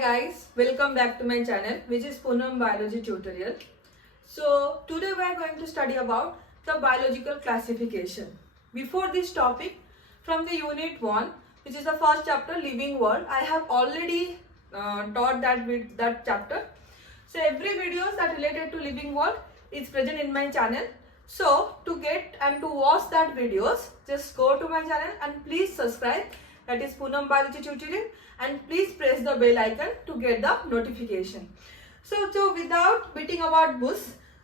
guys, welcome back to my channel, which is Poonam Biology Tutorial. So today we are going to study about the biological classification. Before this topic, from the unit 1, which is the first chapter, Living World, I have already taught that chapter. So every videos that related to Living World is present in my channel. So to get and to watch that videos, just go to my channel and please subscribe. That is Poonam Biology Tutorial, and please press the bell icon to get the notification. So without beating about bush,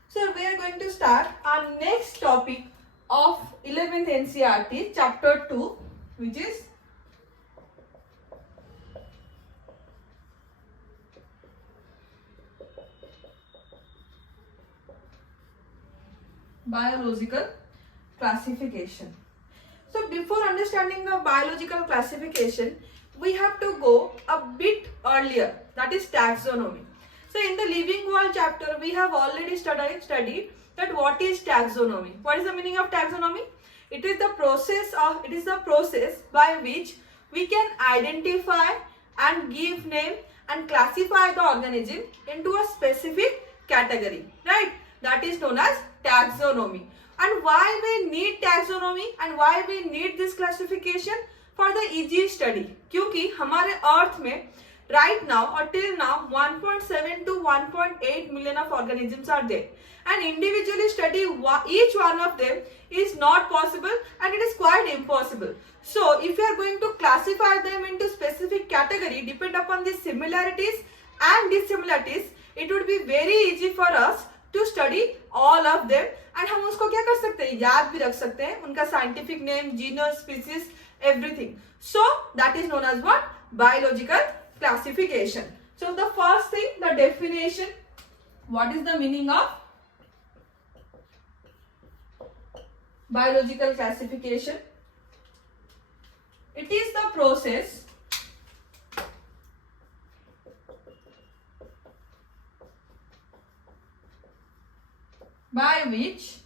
so we are going to start our next topic of 11th NCERT chapter 2, which is biological classification. So before understanding the biological classification, we have to go a bit earlier, that is taxonomy. So in the Living World chapter, we have already studied that what is taxonomy. What is the meaning of taxonomy? It is the process by which we can identify and give name and classify the organism into a specific category, right? That is known as taxonomy. And why we need taxonomy and why we need this classification? For the easy study. क्योंकि हमारे अर्थ में right now or till now 1.7 to 1.8 million of organisms are there, and individually study each one of them is not possible and it is quite impossible. So if you are going to classify them into specific category depend upon the similarities and dissimilarities, it would be very easy for us to study all of them, and हम उसको क्या कर सकते हैं, याद भी रख सकते हैं उनका scientific name, genus, species, everything. So that is known as what? Biological classification. So the first thing, the definition. What is the meaning of biological classification? It is the process by which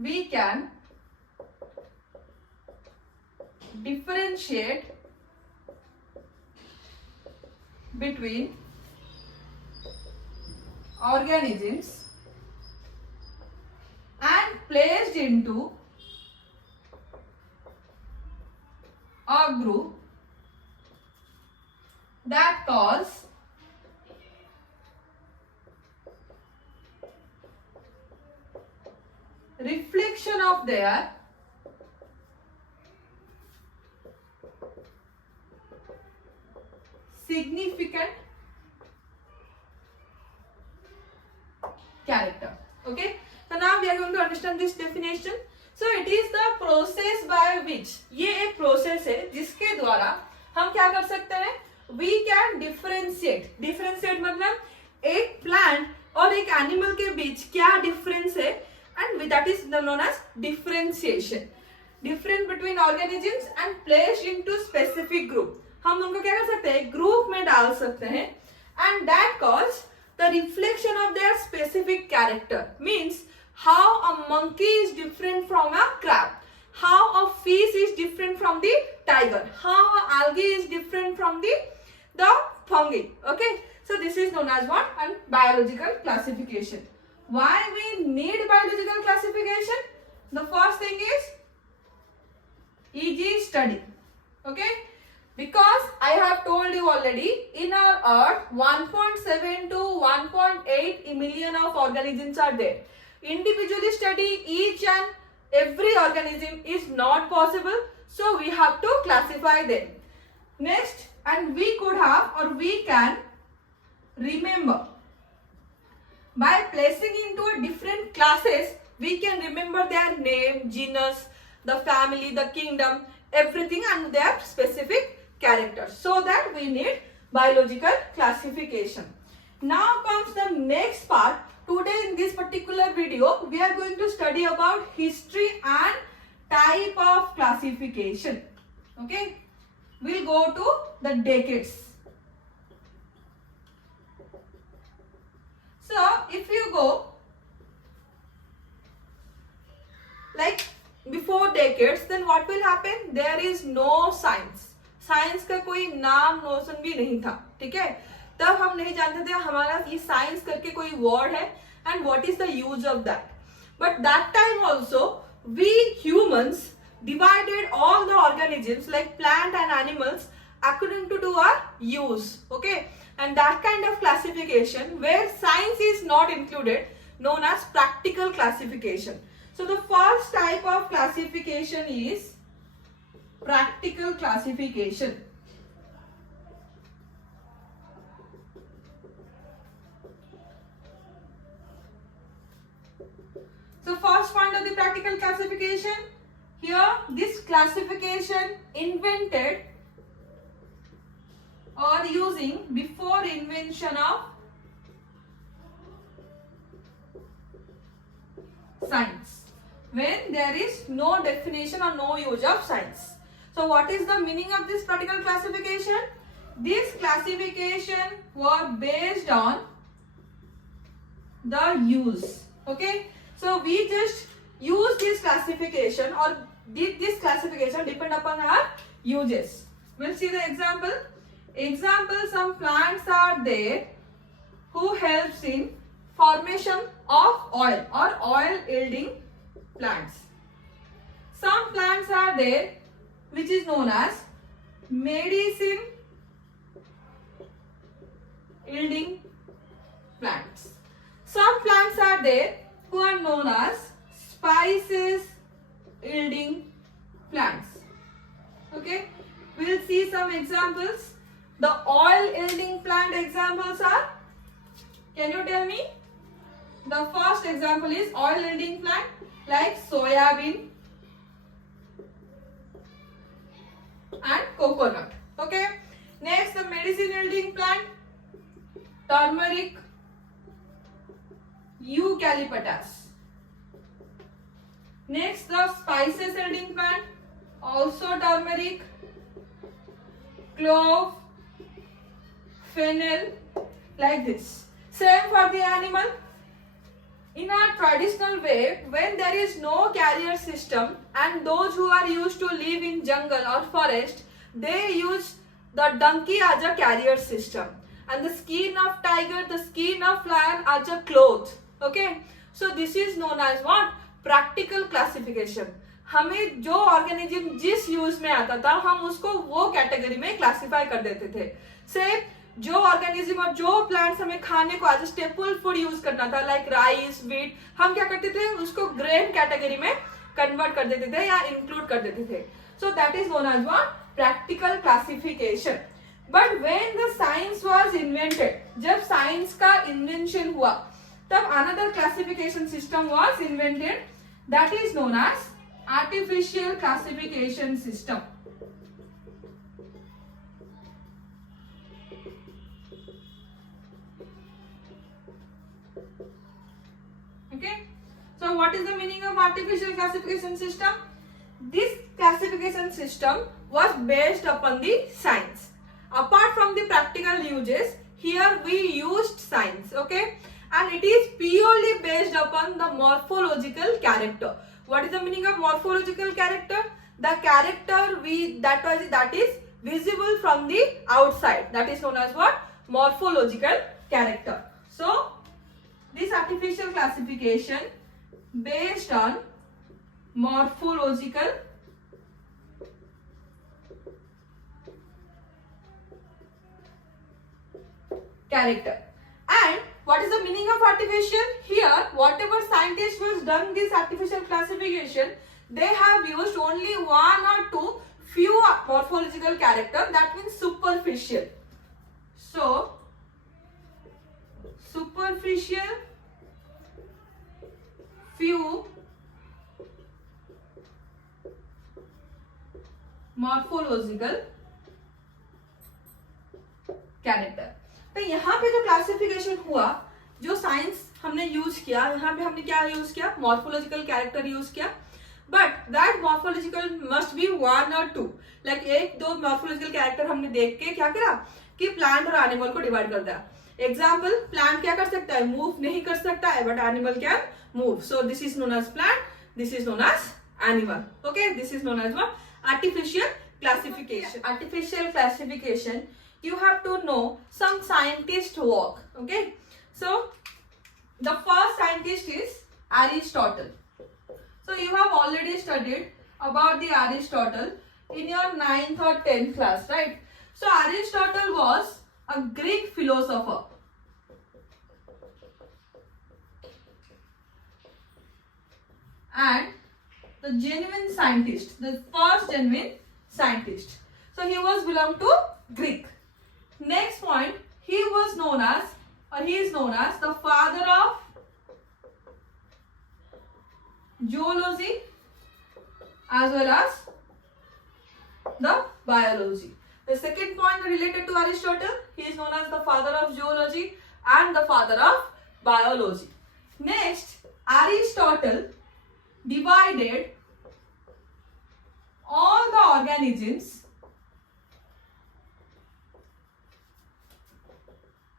we can differentiate between organisms and placed into a group that cause reflection of their significant character. Okay, so now we are going to understand this definition. So it is the process by which, ये एक process है जिसके द्वारा हम क्या कर सकते हैं, we can differentiate मतलब एक plant और एक animal के बीच क्या difference है, and that is known as differentiation. Difference between organisms and placed into specific group. हम उनको क्या कर सकते हैं, ग्रुप में डाल सकते हैं, and that cause the reflection of their specific character. Means how a monkey is different from a crab, how a fish is different from the tiger, how a algae is different from the fungi. Okay, so this is known as what? And biological classification. Why we need biological classification? The first thing is easy study. Okay, because I have told you already, in our earth 1.7 to 1.8 million of organisms are there. Individually study each and every organism is not possible, so we have to classify them. Next, and we could have or we can remember. By placing into a different classes, we can remember their name, genus, the family, the kingdom, everything and their specific characters. So that we need biological classification. Now comes the next part. Today in this particular video, we are going to study about history and type of classification. Okay, we'll go to the decades. So if you go like before decades, then what will happen? There is no science. Science का कोई नाम notion भी नहीं था, ठीक है, तब हम नहीं जानते थे हमारा ये साइंस करके कोई वर्ड है and what is the use of that. But that time also we humans divided all the organisms like plant and animals according to our use, okay, and that kind of classification where science is not included known as practical classification. So the first type of classification is practical classification. So first point of the practical classification, here this classification invented or using before invention of science, when there is no definition or no use of science. So what is the meaning of this practical classification? This classification were based on the use, okay, so we just use this classification or did this classification depend upon our uses. We'll see the example. Example, some plants are there who helps in formation of oil or oil yielding plants. Some plants are there which is known as medicine yielding plants. Some plants are there who are known as spices yielding plants. Okay, we'll see some examples. The oil yielding plant examples are, can you tell me? The first example is oil yielding plant like soyabean and coconut. Okay, next the medicine yielding plant, turmeric, eucalyptus. Next the spices yielding plant, also turmeric, clove, fennel, like this. Same for the animal. In our traditional way, when there is no carrier system and those who are used to live in jungle or forest, they use the donkey as a carrier system and the skin of tiger, the skin of lion as a cloth. Okay, so this is known as what? Practical classification. हमें जो organism जिस use में आता था हम उसको वो category में क्लासिफाई कर देते थे. से जो ऑर्गेनिज्म और जो प्लांट्स हमें खाने को एज स्टेपल फूड यूज करना था लाइक राइस, व्हीट, हम क्या करते थे उसको ग्रेन कैटेगरी में कन्वर्ट कर देते थे या इंक्लूड कर देते थे. So that is known as what? Practical classification. But when the science was invented, जब साइंस का इन्वेंशन हुआ तब another classification system was invented, that is known as artificial classification system. Okay, so what is the meaning of artificial classification system? This classification system was based upon the science. Apart from the practical uses, here we used science, okay, and it is purely based upon the morphological character. What is the meaning of morphological character? The character that is visible from the outside, that is known as what? Morphological character. So this artificial classification based on morphological character. And what is the meaning of artificial? Here, whatever scientist was done this artificial classification, they have used only one or two few morphological character, that means superficial. So, superficial few morphological character. तो यहाँ पे जो classification हुआ, जो science हमने use किया, यहाँ पे हमने क्या यूज किया? मॉर्फोलॉजिकल कैरेक्टर यूज किया. But that morphological must be one और टू. लाइक एक दो मॉर्फोलॉजिकल कैरेक्टर हमने देख के क्या करा कि प्लांट और एनिमल को डिवाइड कर दिया. एग्जाम्पल, प्लांट क्या कर सकता है? मूव नहीं कर सकता है, but animal can move. So this is known as plant, this is known as animal. Okay, this is known as what? Artificial classification, artificial classification, you have to know some scientist work. Okay, so the first scientist is Aristotle. So you have already studied about the Aristotle in your 9th or 10th class, right? So Aristotle was a Greek philosopher. And the genuine scientist, the first genuine scientist. So he was belong to Greek. Next point, he is known as the father of zoology as well as the biology. The second point related to Aristotle, he is known as the father of zoology and the father of biology. Next, Aristotle divided all the organisms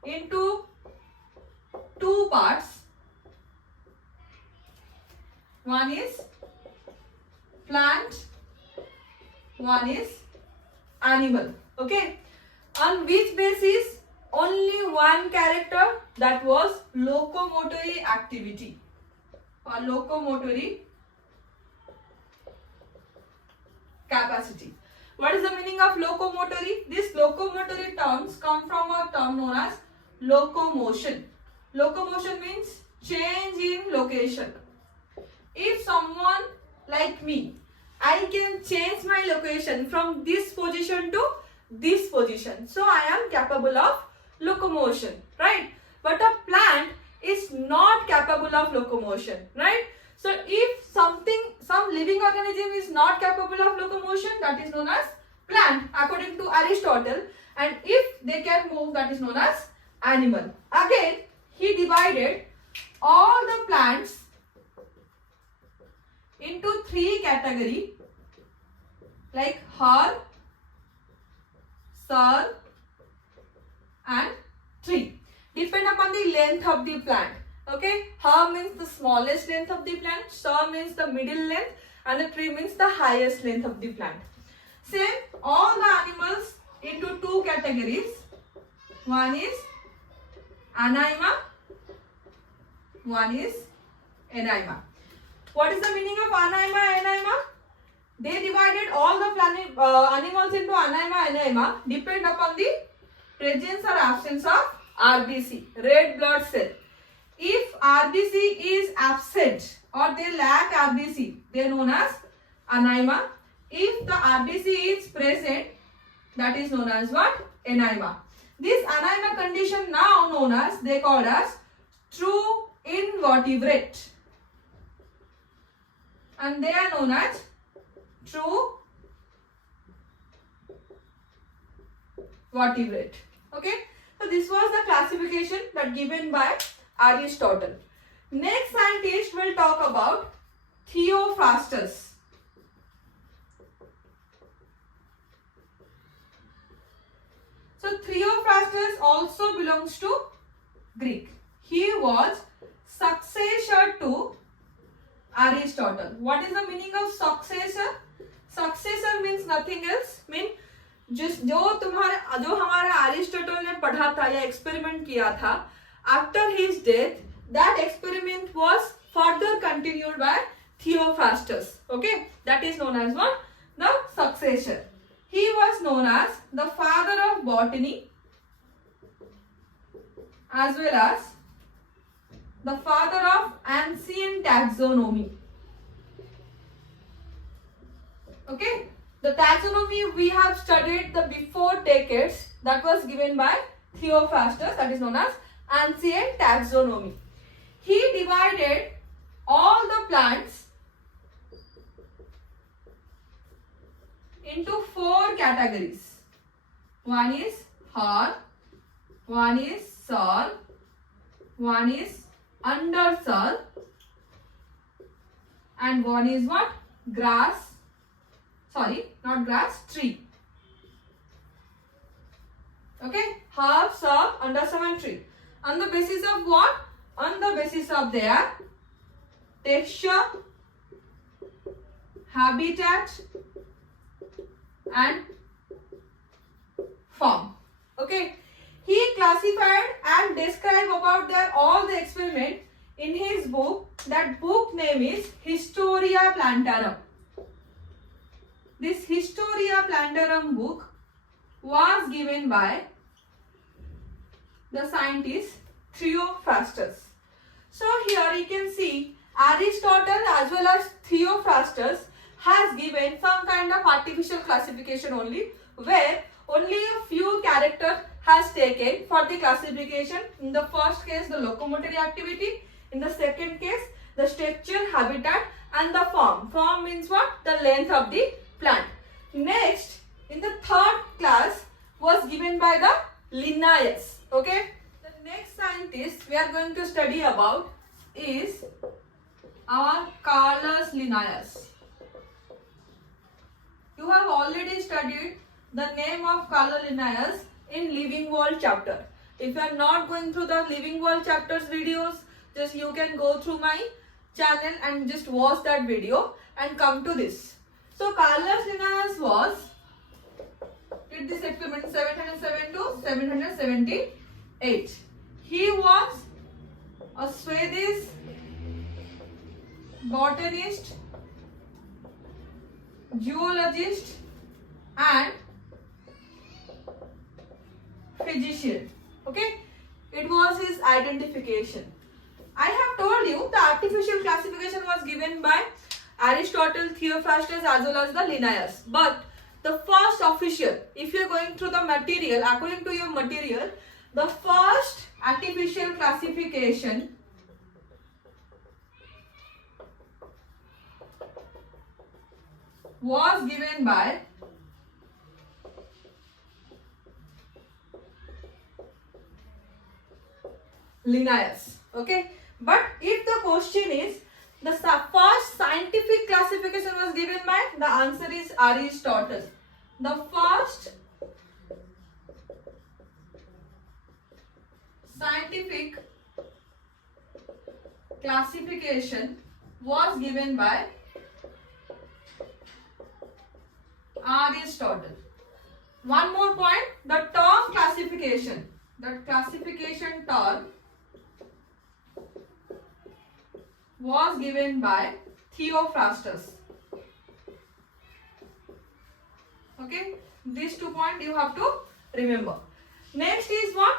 into two parts. One is plant, one is animal. Okay, on which basis? Only one character, that was locomotory activity or locomotory capacity. What is the meaning of locomotory? These locomotory terms come from a term known as locomotion. Locomotion means change in location. If someone like me, I can change my location from this position to this position. So I am capable of locomotion, right? But a plant is not capable of locomotion, right? So if some living organism is not capable of locomotion, that is known as plant according to Aristotle, and if they can move, that is known as animal. Again, he divided all the plants into three categories like herb, shrub and tree. Depend upon the length of the plant. Okay, herb means the smallest length of the plant, shrub means the middle length, and the tree means the highest length of the plant. Same, all the animals into two categories. One is anima, one is enima. What is the meaning of anima, enima? They divided all the animals into anima, enima, depend upon the presence or absence of RBC, red blood cell. If RBC is absent or they lack RBC, they are known as anima. If the RBC is present, that is known as what? Enima. This anima condition now known as, they called as true invertebrate. And they are known as true vertebrate. Okay. So this was the classification that given by Aristotle. Next scientist will talk about Theophrastus. So Theophrastus also belongs to Greek. He was successor to Aristotle. What is the meaning of successor? Successor means nothing else. जो हमारा Aristotle ने पढ़ा था या experiment किया था, after his death, that experiment was further continued by Theophrastus. Okay, that is known as what? The successor. He was known as the father of botany as well as the father of ancient taxonomy. Okay, the taxonomy we have studied the before decades, that was given by Theophrastus, that is known as ancient taxonomy. He divided all the plants into four categories. One is herb, one is shrub, one is undershrub, and one is what? Grass. Sorry, not grass, tree. Okay, herb, shrub, undershrub and tree. On the basis of what? On the basis of their texture, habitat and form. Okay. He classified and described about their all the experiment in his book. That book name is Historia Plantarum. This Historia Plantarum book was given by the scientist Theophrastus. So here you can see Aristotle as well as Theophrastus has given some kind of artificial classification only, where only a few characters has taken for the classification. In the first case, the locomotory activity. In the second case, the structure, habitat and the form. Form means what? The length of the plant. Next, in the third class was given by the Linnaeus. Okay. The next scientist we are going to study about is our Carolus Linnaeus. You have already studied the name of Carolus Linnaeus in Living World chapter. If you are not going through the Living World chapters videos, just you can go through my channel and just watch that video and come to this. So Carolus Linnaeus did this experiment 707 to 778. He was a Swedish botanist, geologist and physician. Okay, it was his identification. I have told you the artificial classification was given by Aristotle, Theophrastus as well as the Linnaeus. But the first official, if you are going through the material, according to your material, the first artificial classification was given by Linnaeus. Okay, but if the question is the first scientific classification was given by, the answer is Aristotle. The first scientific classification was given by Aristotle. One more point, the term classification. The classification term was given by Theophrastus. Okay, these 2 points you have to remember. Next is what?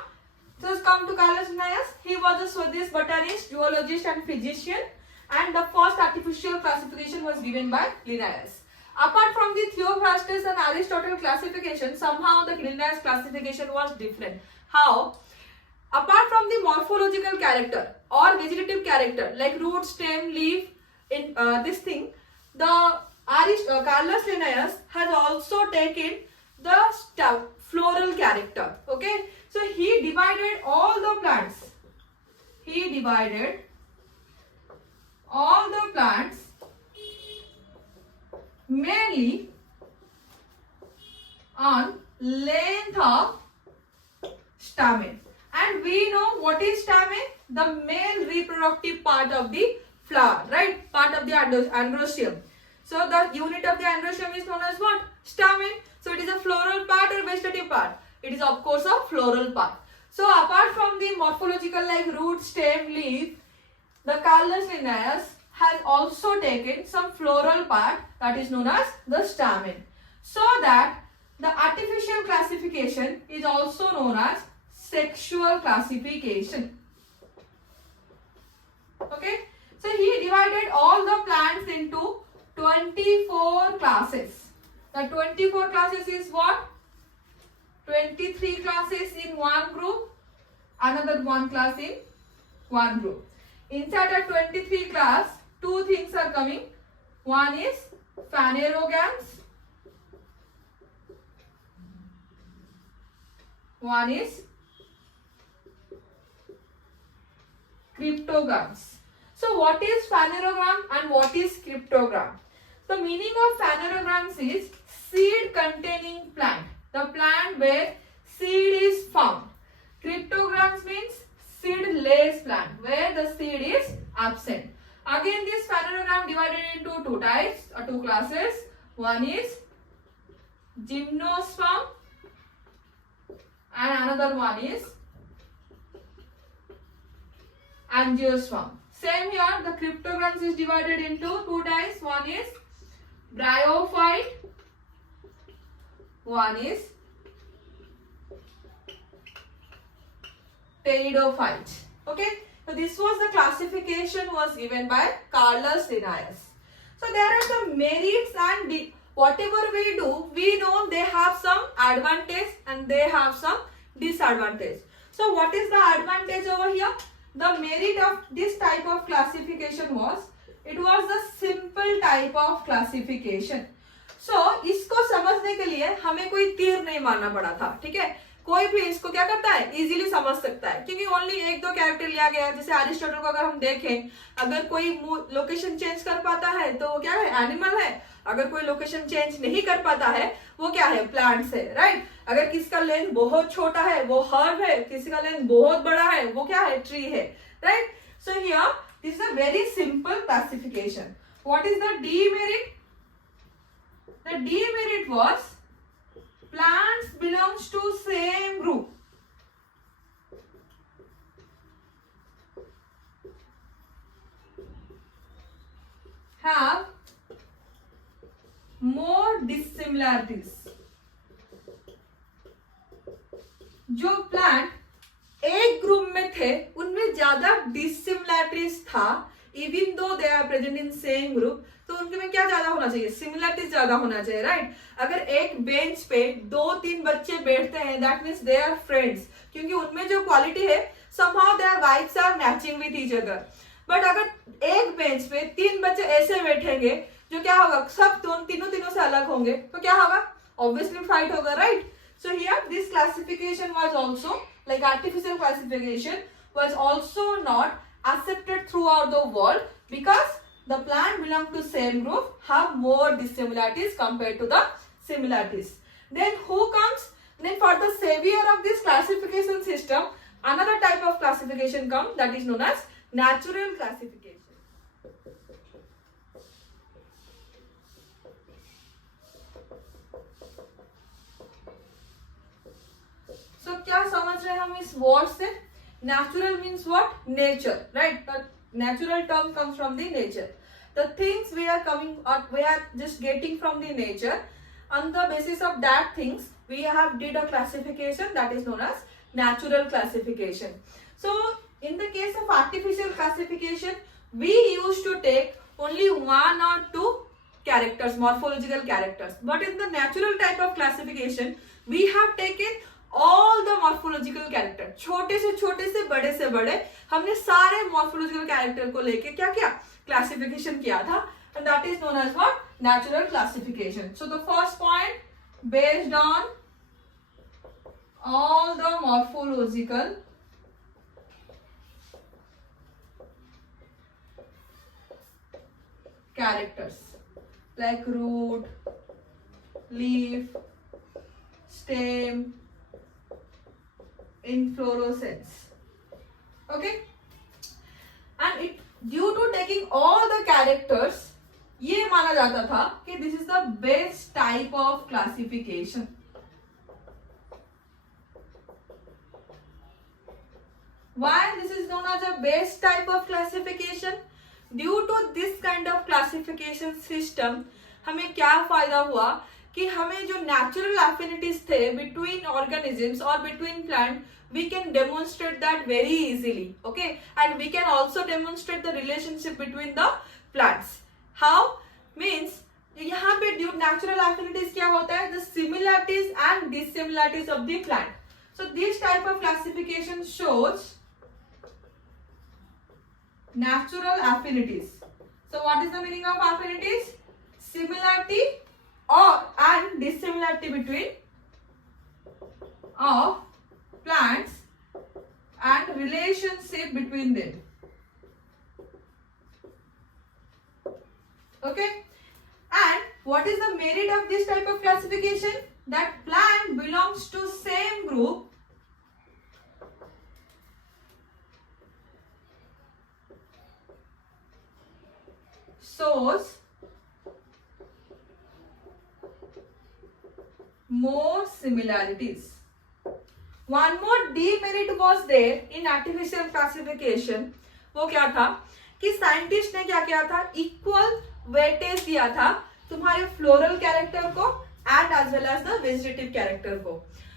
Just come to Carolus Linnaeus. He was a Swedish botanist, geologist and physician, and the first artificial classification was given by Linnaeus. Apart from the Theophrastus and Aristotle classification, somehow the Linnaeus classification was different. How? Apart from the morphological character or vegetative character like root, stem, leaf, in this thing, the Carolus Linnaeus has also taken the floral character. Okay, so he divided all the plants. He divided all the plants mainly on length of stamen. And we know what is stamen? The male reproductive part of the flower, right? Part of the androecium. So the unit of the androecium is known as what? Stamen. So it is a floral part or vegetative part? It is of course a floral part. So apart from the morphological like root, stem, leaf, the Carolus Linnaeus has also taken some floral part that is known as the stamen. So that the artificial classification is also known as sexual classification. Okay, so he divided all the plants into 24 classes. The 24 classes is what? 23 classes in one group, another one class in one group. Inside the 23 class, two things are coming. One is phanerogams, one is cryptograms. So what is phanerogram and what is cryptogram? The meaning of phanerograms is seed containing plant. The plant where seed is found. Cryptograms means seedless plant where the seed is absent. Again this phanerogram divided into two types or two classes. One is gymnosperm, and another one is angiosperm. Same here, the cryptogams is divided into two types. One is bryophyte, one is pteridophyte. Okay, so this was the classification was given by Carlos Linnaeus. So there are some merits and whatever we do, we know they have some advantage and they have some disadvantage. So what is the advantage over here? The merit of this type of classification was, it was the simple type of classification. So इसको समझने के लिए हमें कोई तीर नहीं मारना पड़ा था, ठीक है? कोई भी इसको क्या करता है, इजीली समझ सकता है, क्योंकि ओनली एक दो कैरेक्टर लिया गया है. जैसे एरिस्टोटल को अगर हम देखें, अगर कोई लोकेशन चेंज कर पाता है तो वो क्या है, एनिमल है. अगर कोई लोकेशन चेंज नहीं कर पाता है वो क्या है, प्लांट्स है, राइट. अगर किसका लेंथ बहुत छोटा है वो हर्ब है, किसी का लेंथ बहुत बड़ा है वो क्या है, ट्री है, right. So here this is a very simple classification. What is the demerit? The demerit was plants belongs to same group. Have more dissimilarities. जो प्लांट एक ग्रुप में थे उनमें ज्यादा डिसिमिलरिटीज था, even though they are present in same group, तो उनके में क्या ज्यादा होना चाहिए, सिमिलरिटीज ज्यादा होना चाहिए, राइट. अगर एक बेंच पे दो तीन बच्चे बैठते हैं, that means they are friends, क्योंकि उनमें जो क्वालिटी है somehow their vibes are matching with each other. But अगर एक बेंच पे तीन बच्चे ऐसे बैठेंगे जो क्या होगा, सब तीनों से अलग होंगे, तो क्या होगा, ऑब्वियसली फाइट होगा, right. So here this classification was also, like artificial classification was also not accepted throughout the world because the plant belong to same group have more dissimilarities compared to the similarities. Then who comes? Then for the savior of this classification system, another type of classification comes, that is known as natural classification. So क्या समझ रहे हैं हम इस word से? Natural means what? Nature, right? The natural term comes from the nature. The things we are coming or we are just getting from the nature. On the basis of that things, we have did a classification that is known as natural classification. So in the case of artificial classification, we used to take only one or two characters, morphological characters. But in the natural type of classification, we have taken all the morphological character, छोटे से बड़े हमने सारे morphological character को लेके क्या किया, classification किया था, and that is known as what? Natural classification. So the first point, based on all the morphological characters like root, leaf, stem, inflorescence. Okay, and it due to taking all the characters, ये माना जाता था कि this is the best type of classification. Why this is known as a best type of classification? Due to this kind of classification system, हमें क्या फायदा हुआ कि हमें जो natural affinities थे between organisms or between plant, we can demonstrate that very easily, okay, and we can also demonstrate the relationship between the plants. How? Means यहाँ पे due natural affinities क्या होता है, the similarities and dissimilarities of the plant. So this type of classification shows natural affinities. So what is the meaning of affinities? Similarity or and dissimilarity between of plants and relationship between them. Okay, and what is the merit of this type of classification? That plant belongs to same group shows more similarities. One more demerit was there in artificial classification. वो क्या था कि scientist ने क्या किया था, equal weightage दिया था तुम्हारे फ्लोरल कैरेक्टर को and as well as the vegetative character को.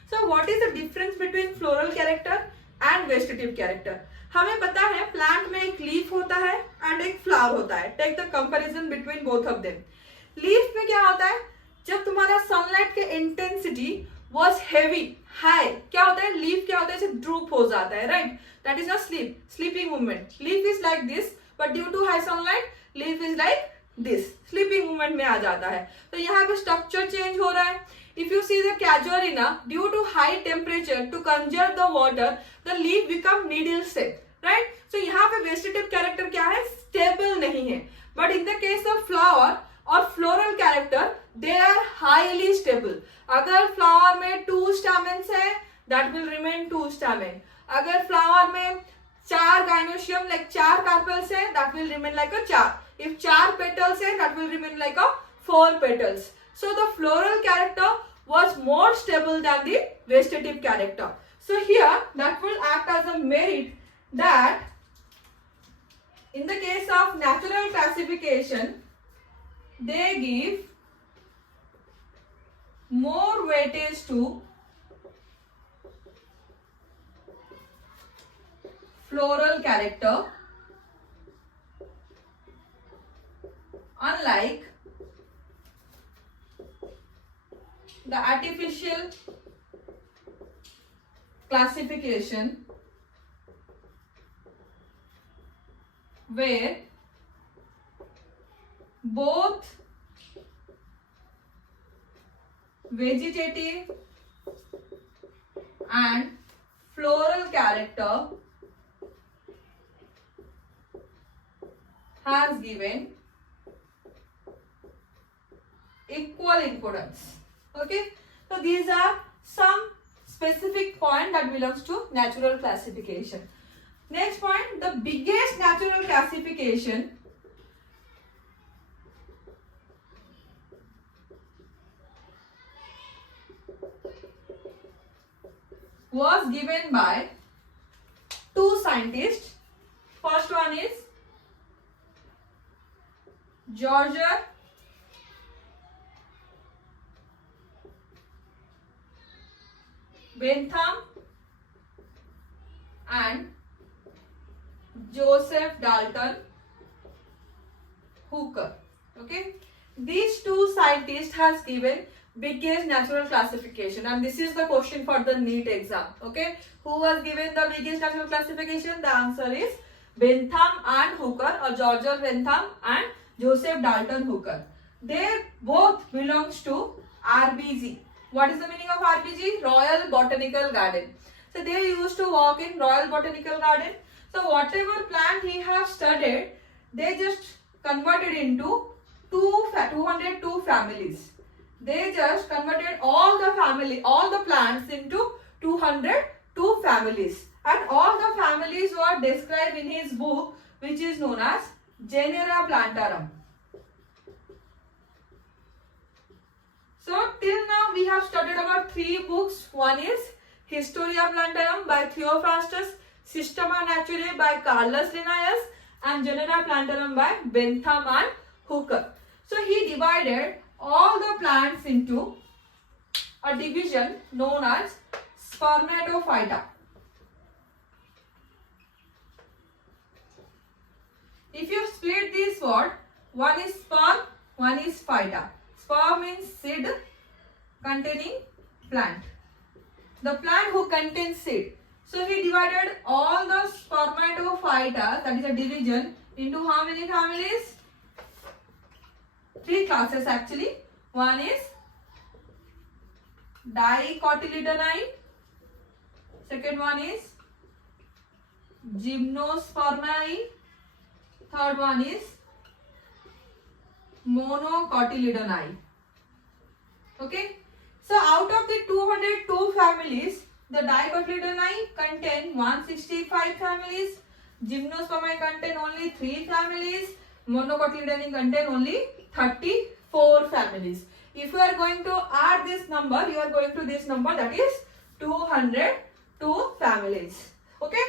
So what is the difference between floral character and vegetative character? हमें पता है प्लांट में एक लीफ होता है एंड एक फ्लावर होता है. Take the comparison between both of them. Leaf में क्या होता है, जब तुम्हारा सनलाइट के इंटेंसिटी वॉज हेवी हाई, क्या होता है, लीफ क्या होता है, ड्रूप हो जाता है, right? That is a sleeping movement. Leaf is like this, but due to high sunlight leaf is like this, sleeping movement में आ जाता है. तो यहाँ पे स्ट्रक्चर चेंज हो रहा है. If you see the casuarina, due to high temperature to conserve the water, the leaf become needle shaped, right? So यहाँ पे vegetative character क्या है, stable नहीं है. But in the case of flower और floral character, they are highly stable. अगर flower में 2 stamens है, that will remain 2 stamen. अगर flower में 4 gynoecium like 4 carpels है, that will remain like a 4. If 4 petals है, that will remain like a 4 petals. So the floral character was more stable than the vegetative character. So here that will act as a merit that in the case of natural classification, they give more weightage to floral character, unlike the artificial classification where both vegetative and floral character has given equal importance. Okay, so these are some specific point that belongs to natural classification. Next point, the biggest natural classification was given by 2 scientists. First one is George Bentham and Joseph Dalton Hooker. Okay, these 2 scientists has given biggest natural classification, and this is the question for the NEET exam. Okay, who was given the biggest natural classification? The answer is Bentham and Hooker, or George Bentham and Joseph Dalton Hooker. They both belongs to RBG. What is the meaning of RBG? Royal Botanical Garden. So they used to work in Royal Botanical Garden. So whatever plant he have studied, they just converted into 202 families. They just converted all the plants into 202 families, and all the families were described in his book, which is known as Genera Plantarum. So till now we have studied about 3 books. One is Historia Plantarum by Theophrastus, Systema Naturae by Carolus Linnaeus, and Genera Plantarum by Bentham and Hooker. So he divided all the plants into a division known as Spermatophyta. If you split this word, one is sperm, one is phyta. Sperm means seed containing plant. The plant who contains seed. So he divided all the spermatophyta, that is a division, into how many families? 3 classes actually. One is dicotyledonine. Second one is gymnospermae. Third one is monocotyledonine. Okay. So out of the 202 families, the dicotyledonine contain 165 families. Gymnospermae contain only 3 families. Monocotyledonine contain only 34 families. If you are going to add this number, you are going to this number, that is 202 families. Okay.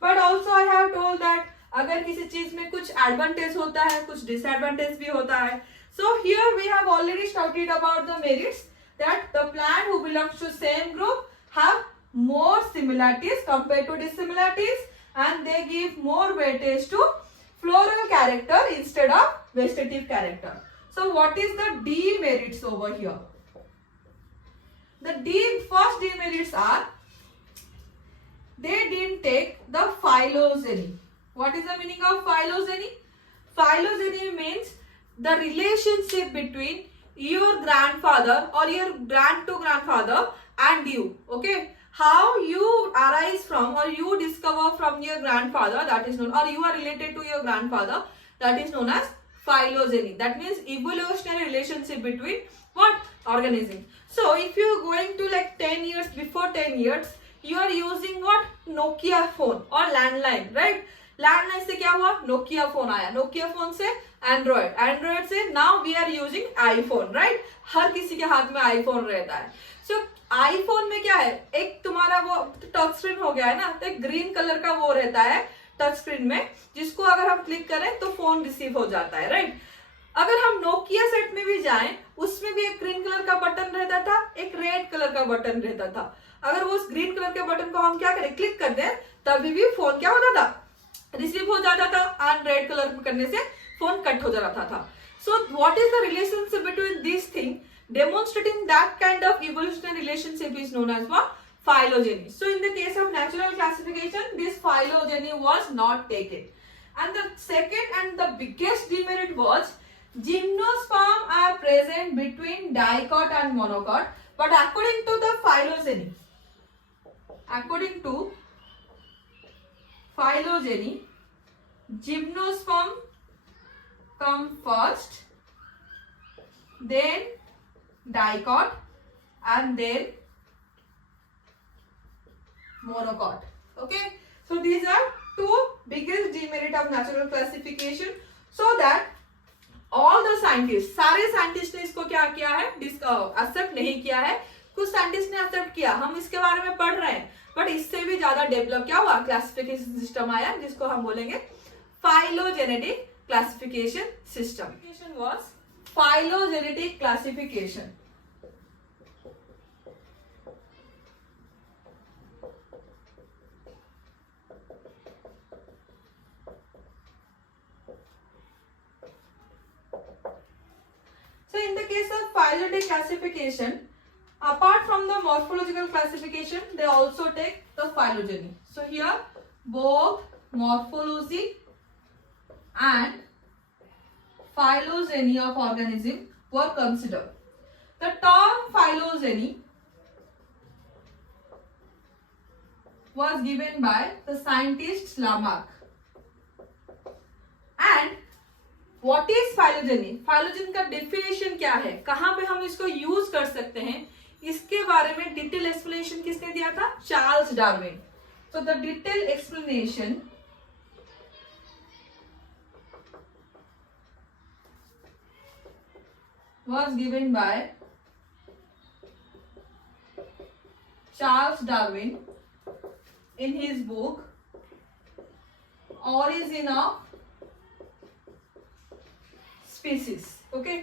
But also I have told that अगर किसी चीज में कुछ advantage होता है, कुछ disadvantage भी होता है. So here we have already studied about the merits, that the plant who belongs to same group have more similarities compared to dissimilarities, and they give more weightage to floral character instead of vegetative character. So what is the demerits over here? The first demerits are they didn't take the phylogeny. What is the meaning of phylogeny? Phylogeny means the relationship between your grandfather or your grand-to-grandfather and you. Okay, how you arise from or you discover from your grandfather, that is known, or you are related to your grandfather, that is known as phylogeny. That means evolutionary relationship between what? Organism. So if you are going to like 10 years, before 10 years, you are using what? Nokia phone or landline, right? Landline से क्या हुआ? Nokia phone आया, Nokia phone से Android, Android से now we are using iPhone, right? हर किसी के हाथ में आईफोन रहता है. सो आईफोन में क्या है? एक तुम्हारा वो टच स्क्रीन हो गया है ना, तो एक ग्रीन कलर का वो रहता है टच स्क्रीन में, जिसको अगर हम क्लिक करें तो फोन रिसीव हो जाता है, राइट? अगर हम नोकिया सेट में भी जाएं, उसमें भी एक ग्रीन कलर का बटन रहता था, एक रेड कलर का बटन रहता था. अगर वो ग्रीन कलर के बटन को हम क्या करें? क्लिक कर दें, तभी भी फोन क्या होता था? रिसीव हो जाता था, एंड रेड कलर करने से फोन कट हो जाता था. So what is the relationship between this thing? Demonstrating that kind of evolutionary relationship is known as what? Phylogeny. So in the case of natural classification, this phylogeny was not taken. And the second and the biggest demerit was gymnosperm are present between dicot and monocot, but according to the phylogeny, gymnosperm come first, then dicot, and then monocot. Okay, so these are two biggest demerit of natural classification. So that all the scientists, सारे scientist ने इसको क्या किया है? Accept नहीं किया है. कुछ साइंटिस्ट ने एक्सेप्ट किया, हम इसके बारे में पढ़ रहे हैं, बट इससे भी ज्यादा डेवलप क्या हुआ? क्लासिफिकेशन सिस्टम आया, जिसको हम बोलेंगे phylogenetic classification system. Was phylogenetic classification. So in the case of phylogenetic classification, apart from the morphological classification, they also take the phylogeny. So here both morphology and phylogeny of organism were considered. The term phylogeny was given by the scientist Lamarck. And what is phylogeny? phylogeny का definition क्या है, कहाँ पे हम इसको use कर सकते हैं, इसके बारे में डिटेल एक्सप्लेनेशन किसने दिया था? Charles Darwin. So the detailed explanation was given by Charles Darwin in his book Origin of Species. Okay,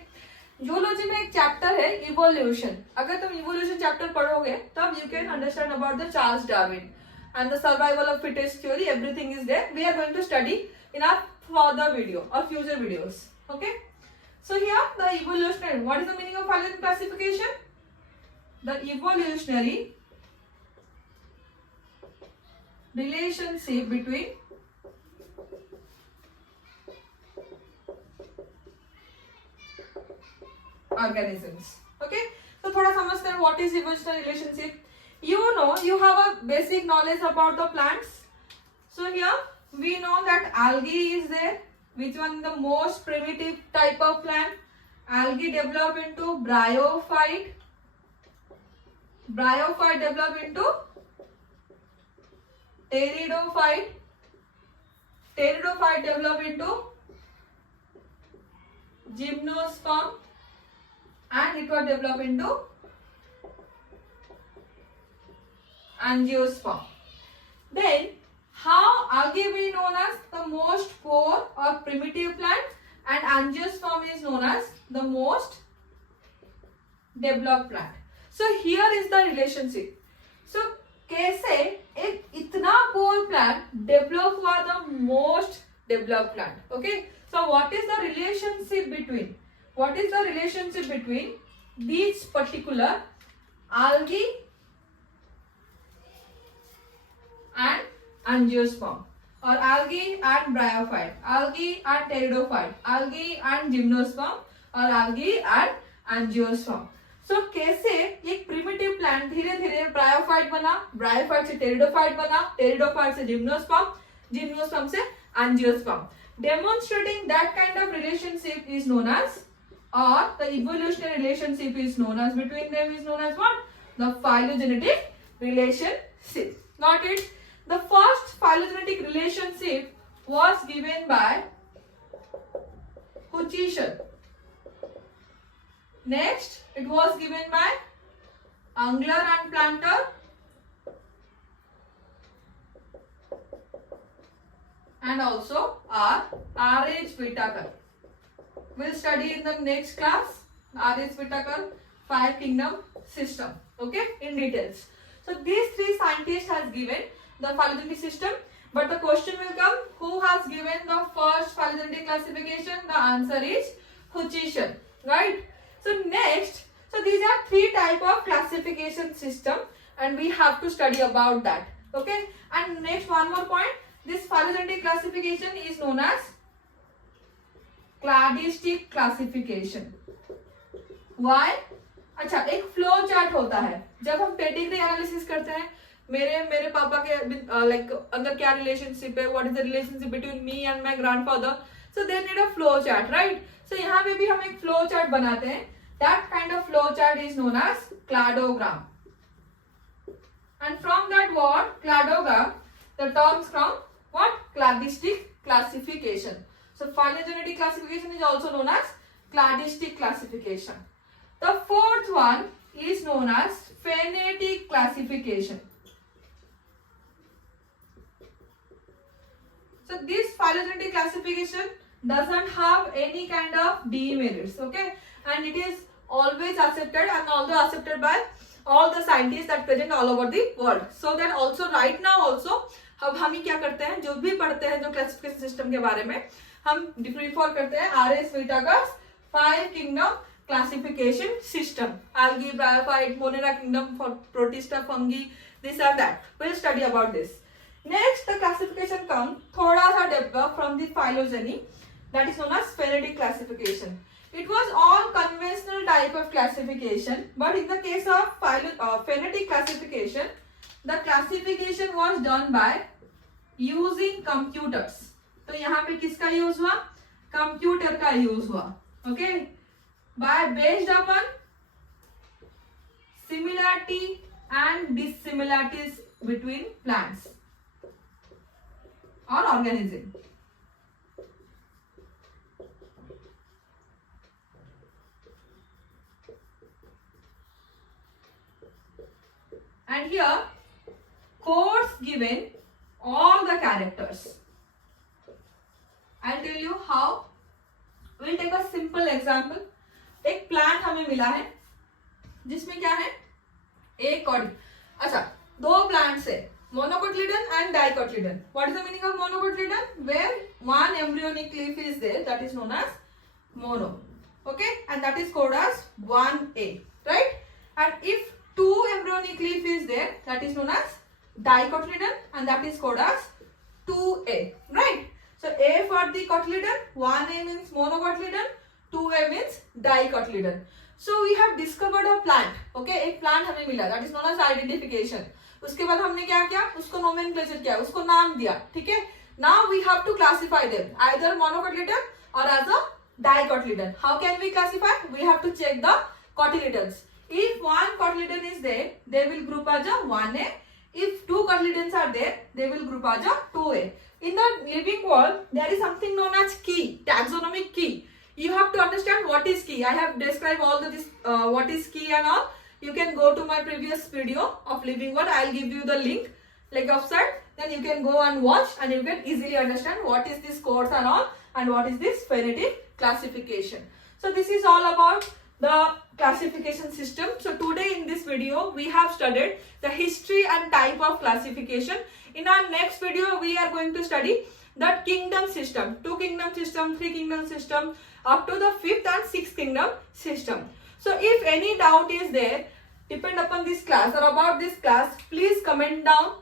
zoology में एक चैप्टर है इवोल्यूशन. अगर तुम इवोल्यूशन चैप्टर पढ़ोगे तब you can understand about the Charles Darwin and the survival of fittest theory. Everything is there. We are going to study in our further video or future videos. Okay, so here the evolutionary, what is the meaning of phylogenetic classification? The evolutionary relationship between organisms. Okay, so थोड़ा समझते हैं what is evolutionary relationship. You know, you have a basic knowledge about the plants. So here we know that algae is there. Which one the most primitive type of plant? Algae develop into bryophyte. Bryophyte develop into pteridophyte. Pteridophyte develop into gymnosperm. and it got developed into angiosperm. Then how algae be known as the most poor or primitive plant, and angiosperm is known as the most developed plant. So here is the relationship. So कैसे एक इतना poor plant develop हुआ the most developed plant? Okay. So what is the relationship between? What is the relationship between these particular algae and angiosperm, or algae and bryophyte, algae and pteridophyte, algae and gymnosperm, or algae and angiosperm? So कैसे एक primitive plant धीरे धीरे bryophyte बना, bryophyte से pteridophyte बना, pteridophyte से gymnosperm, gymnosperm से angiosperm. Demonstrating that kind of relationship is known as, or the evolutionary relationship is known as, between them is known as what? The phylogenetic relationship. Got it? The first phylogenetic relationship was given by Hutchison. Next, it was given by Angler and Planter, and also R.H. Whittaker. We'll study in the next class R.H. Whittaker 5 kingdom system. Okay, in details. So these three scientists has given the phylogenetic system, but the question will come, who has given the first phylogenetic classification? The answer is Hutchison, right? So next, so these are three type of classification system, and we have to study about that. Okay, and next one more point, this phylogenetic classification is known as cladistic classification. Why? अच्छा, एक flow chart होता है जब हम pedigree analysis करते हैं, मेरे पापा के लाइक अंदर क्या रिलेशनशिप है, what is the relationship between me and my grandfather, so they need a flow chart, right? So यहाँ पे भी हम एक फ्लो चार्ट बनाते हैं. That kind of flow chart is known as cladogram, and from that word cladogram the terms from what? Cladistic classification. So phylogenetic classification is also known as cladistic classification. The fourth one is known as phenetic classification. So this phylogenetic classification doesn't have any kind of demerits, okay, and it is always accepted, and although accepted by all the scientists that present all over the world. So that also right now also अब हम ही क्या करते हैं, जो भी पढ़ते हैं जो क्लासिफिकेशन सिस्टम के बारे में, हम प्रीफर करते हैं R.H. Whittaker's 5 kingdom classification system. Algae, bryophyte, Monera kingdom for protista, fungi, this and that. We'll study about this. Next, the classification comes thoda sa developed from the phylogeny, that is known as phenetic classification. It was all conventional type of classification, but in the case of phenetic classification, the classification was done by using computers. तो यहाँ पे किसका use हुआ? Computer का use हुआ. Okay, by based upon similarity and dissimilarities between plants और organism. And here codes given all the characters. I'll tell you how. We'll take a simple example. एक plant हमें मिला है जिसमें क्या है, एक कॉर्ड. अच्छा, दो प्लांट्स है, monocotyledon and dicotyledon. What is the meaning of monocotyledon? Where one embryonic leaf is there, that is known as mono. Okay, and that is called as 1A, right? And if two embryonic leaf is there, that is known as dicotyledon, and that is called as 2A, right? So A for the cotyledon, 1A means monocotyledon, 2A means dicotyledon. So we have discovered a plant. Okay, एक plant हमें मिला, that is known as identification. उसके बाद हमने क्या किया, उसको nomenclature किया, उसको नाम दिया. ठीक है, now we have to classify them either monocotyledon or as a dicotyledon. How can we classify? We have to check the cotyledons. If one cotyledon is there, they will group as a 1A. If two cotyledons are there, they will group as a 2A. In the living world, there is something known as key, taxonomic key. you have to understand what is key. I have described all this what is key and all. You can go to my previous video of living word. I'll give you the link like upside. Then you can go and watch and you can easily understand what is this course and all and what is this phonetic classification. So this is all about the classification system. So today in this video we have studied the history and type of classification. In our next video we are going to study the kingdom system, 2 kingdom system, 3 kingdom system, up to the 5th and 6th kingdom system. So if any doubt is there depend upon this class or about this class, please comment down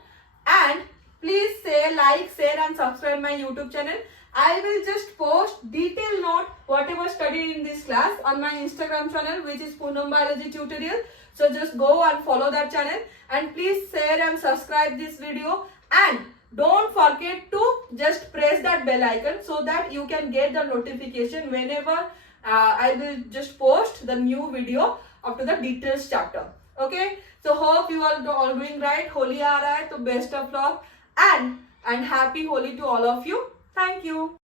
and please say like, share and subscribe my YouTube channel. I will just post detailed note whatever studied in this class on my Instagram channel, which is Poonam Biology Tutorial. So just go and follow that channel and please share and subscribe this video, and don't forget to just press that bell icon so that you can get the notification whenever I will just post the new video up to the details chapter. Okay, so hope you are all doing right. Holi aa raha hai, so best of luck and happy Holi to all of you. Thank you.